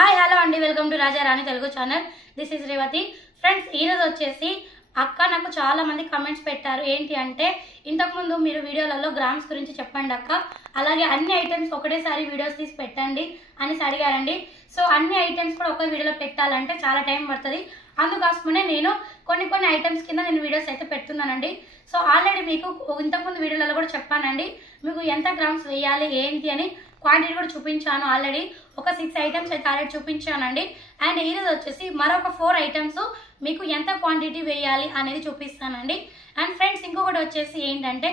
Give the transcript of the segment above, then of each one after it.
Hi hello అండి, welcome to Raja Rani Telugu channel. This is Revathi. Friends, ఈరోజు వచ్చేసి అక్క నాకు చాలా మంది కమెంట్స్ పెట్టారు. ఏంటి అంటే, ఇంతకుముందు మీరు వీడియోలలో గ్రామ్స్ గురించి చెప్పండి అక్క, అలాగే అన్ని ఐటమ్స్ ఒకటేసారి వీడియోస్ తీసి పెట్టండి అనేసి అడిగారండి. సో అన్ని ఐటమ్స్ కూడా ఒక వీడియోలో పెట్టాలంటే చాలా టైం పడుతుంది. అందుకోసమనే నేను కొన్ని ఐటమ్స్ కింద నేను వీడియోస్ అయితే పెడుతున్నానండి. సో ఆల్రెడీ మీకు ఇంతకుముందు వీడియోలలో కూడా చెప్పానండి, మీకు ఎంత గ్రామ్స్ వేయాలి ఏంటి అని క్వాంటిటీ కూడా చూపించాను. ఆల్రెడీ ఒక 6 ఐటమ్స్ అయితే ఆల్రెడీ చూపించానండి. అండ్ ఈరోజు వచ్చేసి మరొక 4 ఐటమ్స్ మీకు ఎంత క్వాంటిటీ వేయాలి అనేది చూపిస్తానండి. అండ్ ఫ్రెండ్స్, ఇంకొకటి వచ్చేసి ఏంటంటే,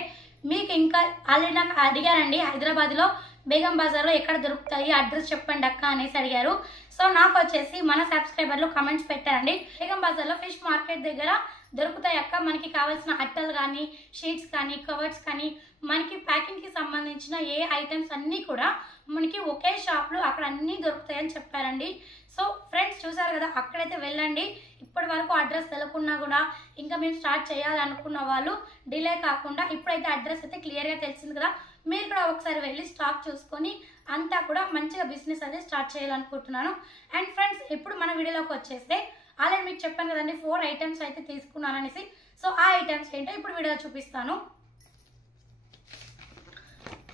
మీకు ఇంకా ఆల్రెడీ నాకు అడిగారండి, హైదరాబాద్లో బేగం బజార్లో ఎక్కడ దొరుకుతాయి అడ్రస్ చెప్పండి అక్క అనేసి అడిగారు. సో నాకు వచ్చేసి మన సబ్స్క్రైబర్లు కమెంట్స్ పెట్టారండి, బేగం బజార్లో ఫిష్ మార్కెట్ దగ్గర దొరుకుతాయి అక్క, మనకి కావాల్సిన అట్టలు కానీ షీట్స్ కానీ కవర్స్ కానీ మనకి ప్యాకింగ్కి సంబంధించిన ఏ ఐటమ్స్ అన్నీ కూడా మనకి ఒకే షాప్లో అక్కడ అన్నీ దొరుకుతాయని చెప్పారండి. సో ఫ్రెండ్స్, చూసారు కదా, అక్కడైతే వెళ్ళండి. ఇప్పటి వరకు అడ్రస్ తెలియకున్నా కూడా ఇంకా మేము స్టార్ట్ చేయాలనుకున్న వాళ్ళు డిలే కాకుండా ఇప్పుడైతే అడ్రస్ అయితే క్లియర్గా తెలిసింది కదా, మీరు కూడా ఒకసారి వెళ్ళి స్టాక్ చూసుకొని అంతా కూడా మంచిగా బిజినెస్ అయితే స్టార్ట్ చేయాలనుకుంటున్నాను. అండ్ ఫ్రెండ్స్, ఇప్పుడు మన వీడియోలోకి వచ్చేస్తే ఆల్రెడీ మీకు చెప్పాను కదండి 4 ఐటమ్స్ అయితే తీసుకున్నాను అనేసి. సో ఆ ఐటమ్స్ ఏంటో ఇప్పుడు వీడియో చూపిస్తాను.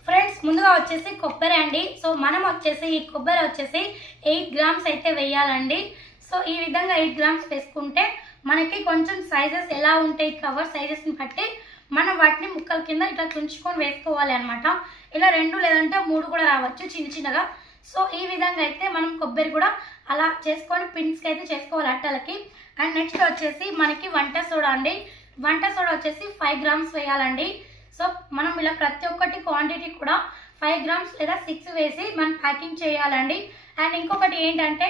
ఫ్రెండ్స్, ముందుగా వచ్చేసి కొబ్బరి అండి. సో మనం వచ్చేసి ఈ కొబ్బరి వచ్చేసి 8 గ్రామ్స్ అయితే వేయాలండి. సో ఈ విధంగా 8 గ్రామ్స్ వేసుకుంటే మనకి కొంచెం సైజెస్ ఎలా ఉంటాయి, కవర్ సైజెస్ని బట్టి మనం వాటిని ముక్కల కింద ఇట్లా తుంచుకొని వేసుకోవాలి అనమాట. ఇలా 2 లేదంటే 3 కూడా రావచ్చు చిన్నగా. సో ఈ విధంగా అయితే మనం కొబ్బరి కూడా అలా చేసుకొని పిన్స్కి అయితే చేసుకోవాలి అట్టలకి. అండ్ నెక్స్ట్ వచ్చేసి మనకి వంట సోడా అండి. వంట సోడా వచ్చేసి 5 గ్రామ్స్ వేయాలండి. సో మనం ఇలా ప్రతి ఒక్కటి క్వాంటిటీ కూడా 5 గ్రామ్స్ లేదా 6 వేసి మనం ప్యాకింగ్ చేయాలండి. అండ్ ఇంకొకటి ఏంటంటే,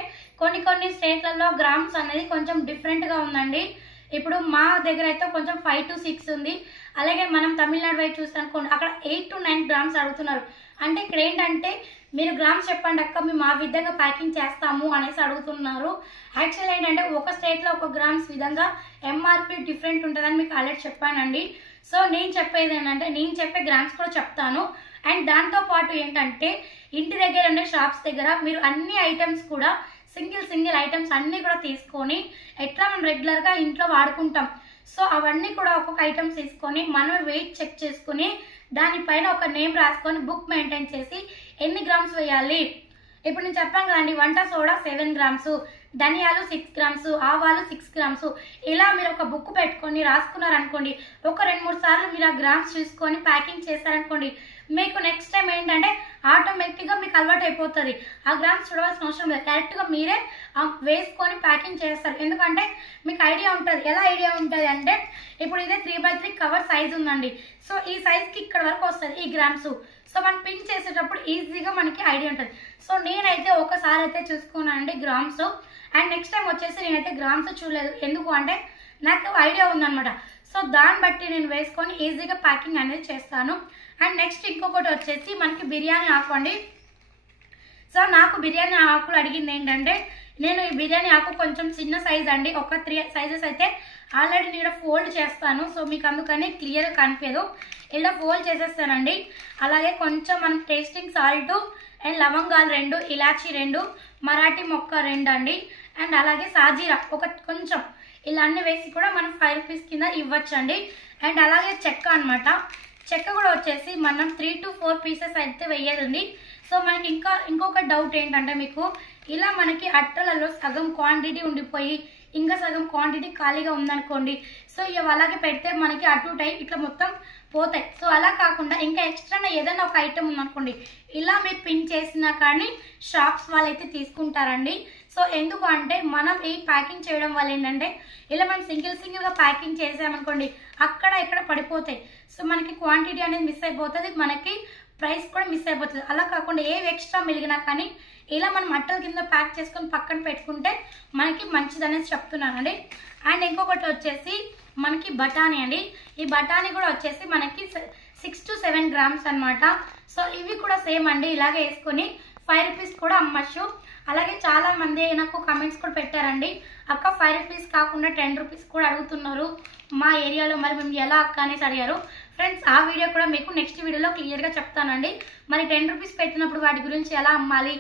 కొన్ని స్టేట్లలో గ్రామ్స్ అనేది కొంచెం డిఫరెంట్గా ఉందండి. ఇప్పుడు మా దగ్గర అయితే కొంచెం 5 to 6 ఉంది. అలాగే మనం తమిళనాడు వైపు చూసానుకోండి, అక్కడ 8 to 9 గ్రామ్స్ అడుగుతున్నారు. అంటే ఇక్కడ ఏంటంటే, మీరు గ్రామ్స్ చెప్పండి అక్క, మేము ఆ విధంగా ప్యాకింగ్ చేస్తాము అనేసి అడుగుతున్నారు. యాక్చువల్ ఏంటంటే, ఒక స్టేట్లో ఒక గ్రామ్స్ విధంగా ఎంఆర్పి డిఫరెంట్ ఉంటుందని మీకు ఆల్రెడీ చెప్పానండి. సో నేను చెప్పేది ఏంటంటే, నేను చెప్పే గ్రామ్స్ కూడా చెప్తాను. అండ్ దాంతోపాటు ఏంటంటే, ఇంటి దగ్గర ఉండే షాప్స్ దగ్గర మీరు అన్ని ఐటమ్స్ కూడా సింగిల్ ఐటమ్స్ అన్నీ కూడా తీసుకొని ఎట్లా మనం రెగ్యులర్గా ఇంట్లో వాడుకుంటాం, సో అవన్నీ కూడా ఒక్కొక్క ఐటమ్స్ తీసుకొని మనం వెయిట్ చెక్ చేసుకుని దానిపైన ఒక నేమ్ రాసుకొని బుక్ మెయింటైన్ చేసి ఎన్ని గ్రామ్స్ వేయాలి. ఇప్పుడు నేను చెప్పాను కదండి, వంట సోడా 7 గ్రామ్స్, ధనియాలు 6 గ్రామ్స్, ఆవాలు 6 గ్రామ్స్, ఇలా మీరు ఒక బుక్ పెట్టుకొని రాసుకున్నారనుకోండి, ఒక 2-3 సార్లు మీరు ఆ గ్రామ్స్ చూసుకొని ప్యాకింగ్ చేస్తారనుకోండి, మీకు నెక్స్ట్ టైం ఏంటంటే ఆటోమేటిక్గా మీకు అలవాటు అయిపోతుంది. ఆ గ్రామ్స్ చూడవలసిన అవసరం లేదు, కరెక్ట్గా మీరే వేసుకొని ప్యాకింగ్ చేస్తారు. ఎందుకంటే మీకు ఐడియా ఉంటుంది. ఎలా ఐడియా ఉంటుంది అంటే, ఇప్పుడు ఇదే 3x3 కవర్ సైజ్ ఉందండి. సో ఈ సైజ్కి ఇక్కడ వరకు వస్తుంది ఈ గ్రామ్స్. సో మనం పిన్ చేసేటప్పుడు ఈజీగా మనకి ఐడియా ఉంటుంది. సో నేనైతే ఒకసారి అయితే చూసుకున్నానండి గ్రామ్స్. అండ్ నెక్స్ట్ టైం వచ్చేసి నేనైతే గ్రామ్స్ చూడలేదు. ఎందుకు అంటే నాకు ఐడియా ఉందనమాట. సో దాన్ని బట్టి నేను వేసుకొని ఈజీగా ప్యాకింగ్ అనేది చేస్తాను. అండ్ నెక్స్ట్ ఇంకొకటి వచ్చేసి మనకి బిర్యానీ ఆకు అండి. సో నాకు బిర్యానీ ఆకులు అడిగింది ఏంటంటే, నేను ఈ బిర్యానీ ఆకు కొంచెం చిన్న సైజ్ అండి, ఒక 3 సైజెస్ అయితే ఆల్రెడీ నేను ఫోల్డ్ చేస్తాను. సో మీకు అందుకని క్లియర్గా కనిపించదు, ఇలా ఫోల్డ్ చేసేస్తానండి. అలాగే కొంచెం మనం టేస్టింగ్ సాల్ట్ అండ్ లవంగాలు 2, ఇలాచీ 2, మరాఠీ మొక్క 2 అండి. అండ్ అలాగే సాజీరా కొంచెం, ఇలా అన్ని వేసి కూడా మనం 5 రూపీస్ కింద ఇవ్వచ్చండి. అండ్ అలాగే చెక్క అనమాట. చెక్క కూడా వచ్చేసి మనం 3 to 4 పీసెస్ అయితే వేయాలండి. సో మనకి ఇంకొక డౌట్ ఏంటంటే, మీకు ఇలా మనకి అట్టలలో సగం క్వాంటిటీ ఉండిపోయి ఇంకా సగం క్వాంటిటీ ఖాళీగా ఉందనుకోండి, సో ఇవి అలాగే పెడితే మనకి అటు ఇట్లా మొత్తం పోతాయి. సో అలా కాకుండా ఇంకా ఎక్స్ట్రా ఏదైనా ఒక ఐటమ్ ఉందనుకోండి, ఇలా మీరు పిన్ చేసినా కానీ షాప్స్ వాళ్ళైతే తీసుకుంటారండి. సో ఎందుకు అంటే, మనం ఈ ప్యాకింగ్ చేయడం వల్ల ఏంటంటే, ఇలా మనం సింగిల్గా ప్యాకింగ్ చేసామనుకోండి, అక్కడ ఇక్కడ పడిపోతాయి. సో మనకి క్వాంటిటీ అనేది మిస్ అయిపోతుంది, మనకి ప్రైస్ కూడా మిస్ అయిపోతుంది. అలా కాకుండా ఏవి ఎక్స్ట్రా మిగిలినా కానీ ఇలా మనం అట్టల కింద ప్యాక్ చేసుకొని పక్కన పెట్టుకుంటే మనకి మంచిది అనేది చెప్తున్నానండి. అండ్ ఇంకొకటి వచ్చేసి మనకి బఠానీ అండి. ఈ బఠానీ కూడా వచ్చేసి మనకి 6 to 7 గ్రామ్స్ అనమాట. సో ఇవి కూడా సేమ్ అండి, ఇలాగే వేసుకొని 5 రూపీస్ కూడా అమ్మచ్చు. అలాగే చాలా మంది నాకు కమెంట్స్ కూడా పెట్టారండి, అక్క 5 రూపీస్ కాకుండా 10 రూపీస్ కూడా అడుగుతున్నారు మా ఏరియాలో, మరి మేము ఎలా అక్క అనేసి అడిగారు. ఫ్రెండ్స్, ఆ వీడియో కూడా మీకు నెక్స్ట్ వీడియోలో క్లియర్గా చెప్తానండి. మరి 10 రూపీస్ పెట్టినప్పుడు వాటి గురించి ఎలా అమ్మాలి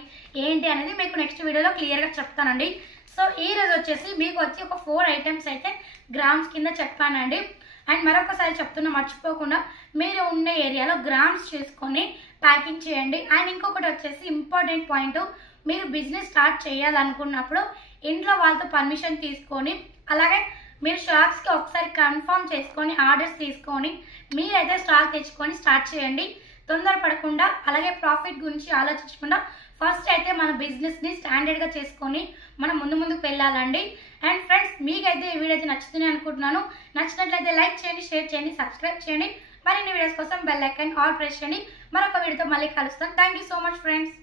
ఏంటి అనేది మీకు నెక్స్ట్ వీడియోలో క్లియర్గా చెప్తానండి. సో ఈ రోజు వచ్చేసి మీకు వచ్చి ఒక 4 ఐటమ్స్ అయితే గ్రామ్స్ కింద చెప్పానండి. అండ్ మరొకసారి చెప్తున్నా మర్చిపోకుండా మీరు ఉన్న ఏరియాలో గ్రామ్స్ చేసుకొని ప్యాకింగ్ చేయండి. అండ్ ఇంకొకటి వచ్చేసి ఇంపార్టెంట్ పాయింట్, మీరు బిజినెస్ స్టార్ట్ చేయాలనుకున్నప్పుడు ఇంట్లో వాళ్ళతో పర్మిషన్ తీసుకొని అలాగే మీరు షాప్స్కి ఒకసారి కన్ఫర్మ్ చేసుకొని ఆర్డర్స్ తీసుకొని మీరైతే స్టాక్ తెచ్చుకొని స్టార్ట్ చేయండి. తొందరపడకుండా అలాగే ప్రాఫిట్ గురించి ఆలోచించకుండా ఫస్ట్ అయితే మన బిజినెస్ని స్టాండర్డ్గా చేసుకొని మనం ముందుకు వెళ్ళాలండి. అండ్ ఫ్రెండ్స్ మీకైతే ఈ వీడియో అయితే నచ్చుతుంది అనుకుంటున్నాను. నచ్చినట్లయితే లైక్ చేయండి, షేర్ చేయండి, సబ్స్క్రైబ్ చేయండి. మరిన్ని వీడియోస్ కోసం బెల్ ఐకాన్ ఆల్ ప్రెస్ చేయండి. మరొక వీడియోతో మళ్ళీ కలుస్తాను. Thank you so much friends.